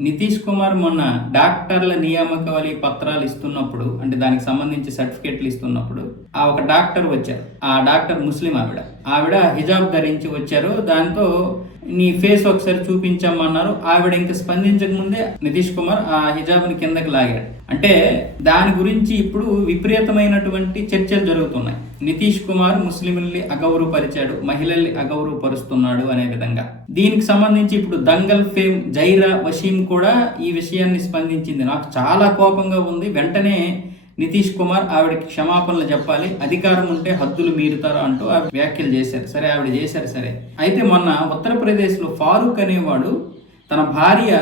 నితీష్ కుమార్ మొన్న డాక్టర్ల నియామకావళి పత్రాలు ఇస్తున్నప్పుడు అంటే దానికి సంబంధించి సర్టిఫికేట్లు ఇస్తున్నప్పుడు ఆ ఒక డాక్టర్ వచ్చారు. ఆ డాక్టర్ ముస్లిం ఆవిడ. ఆవిడ హిజాబ్ ధరించి వచ్చారు. దాంతో నీ ఫేస్ ఒకసారి చూపించమన్నారు ఆవిడ ఇంకా స్పందించక ముందే నితీష్ కుమార్ ఆ హిజాబ్ని కిందకి లాగాడు. అంటే దాని గురించి ఇప్పుడు విపరీతమైనటువంటి చర్చలు జరుగుతున్నాయి. నితీష్ కుమార్ ముస్లింల్ని అగౌరవపరిచాడు మహిళల్ని అగౌరవపరుస్తున్నాడు అనే విధంగా. దీనికి సంబంధించి ఇప్పుడు దంగల్ ఫేమ్ జైరా వషీం కూడా ఈ విషయాన్ని స్పందించింది. నాకు చాలా కోపంగా ఉంది. వెంటనే నితీష్ కుమార్ ఆవిడకి క్షమాపణలు చెప్పాలి. అధికారం ఉంటే హద్దులు మీరుతారు అంటూ ఆవిడ వ్యాఖ్యలు చేశారు. సరే ఆవిడ చేశారు సరే. అయితే మొన్న ఉత్తరప్రదేశ్లో ఫారూక్ అనేవాడు తన భార్య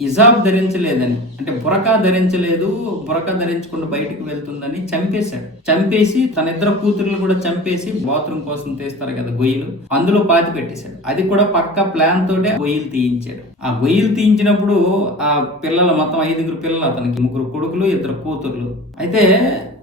ఇజాబ్ ధరించలేదని అంటే బురకా ధరించలేదు బురకా ధరించకుండా బయటికి వెళ్తుందని చంపేశాడు. చంపేసి తన ఇద్దరు కూతుర్లు కూడా చంపేసి బాత్రూమ్ కోసం తీస్తారు కదా గొయ్యిలు. అందులో పాతి పెట్టేశాడు. అది కూడా పక్క ప్లాన్ తోటే గొయ్యిలు తీయించాడు. ఆ గొయ్యిలు తీయించినప్పుడు ఆ పిల్లలు మొత్తం ఐదుగురు పిల్లలు అతనికి ముగ్గురు కొడుకులు ఇద్దరు కూతుర్లు. అయితే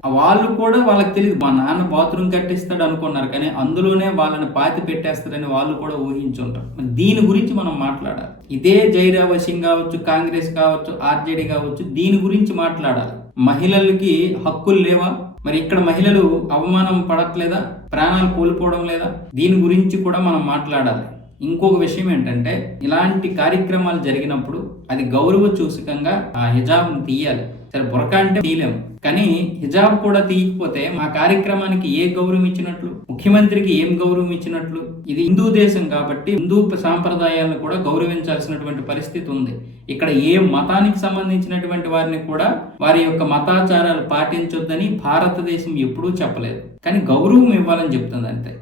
వాళ్ళు కూడా వాళ్ళకి తెలియదు మా నాన్న బాత్రూమ్ కట్టిస్తాడు అనుకున్నారు. కానీ అందులోనే వాళ్ళని పాతి పెట్టేస్తారని వాళ్ళు కూడా ఊహించుంటారు. దీని గురించి మనం మాట్లాడాలి. ఇదే జైరా కావచ్చు కాంగ్రెస్ కావచ్చు ఆర్జేడీ కావచ్చు దీని గురించి మాట్లాడాలి. మహిళలకి హక్కులు లేవా? మరి ఇక్కడ మహిళలు అవమానం పడట్లేదా? ప్రాణాలు కోల్పోవడం లేదా? దీని గురించి కూడా మనం మాట్లాడాలి. ఇంకొక విషయం ఏంటంటే ఇలాంటి కార్యక్రమాలు జరిగినప్పుడు అది గౌరవ చూసకంగా ఆ హిజాబ్ను తీయాలి. సరే బురక అంటే తీయలేము కానీ హిజాబ్ కూడా తీయకపోతే మా కార్యక్రమానికి ఏ గౌరవం ఇచ్చినట్లు ముఖ్యమంత్రికి ఏం గౌరవం ఇచ్చినట్లు ఇది హిందూ దేశం కాబట్టి హిందూ సాంప్రదాయాలను కూడా గౌరవించాల్సినటువంటి పరిస్థితి ఉంది. ఇక్కడ ఏ మతానికి సంబంధించినటువంటి వారిని కూడా వారి యొక్క మతాచారాలు పాటించొద్దని భారతదేశం ఎప్పుడూ చెప్పలేదు. కానీ గౌరవం ఇవ్వాలని చెప్తుంది అంతే.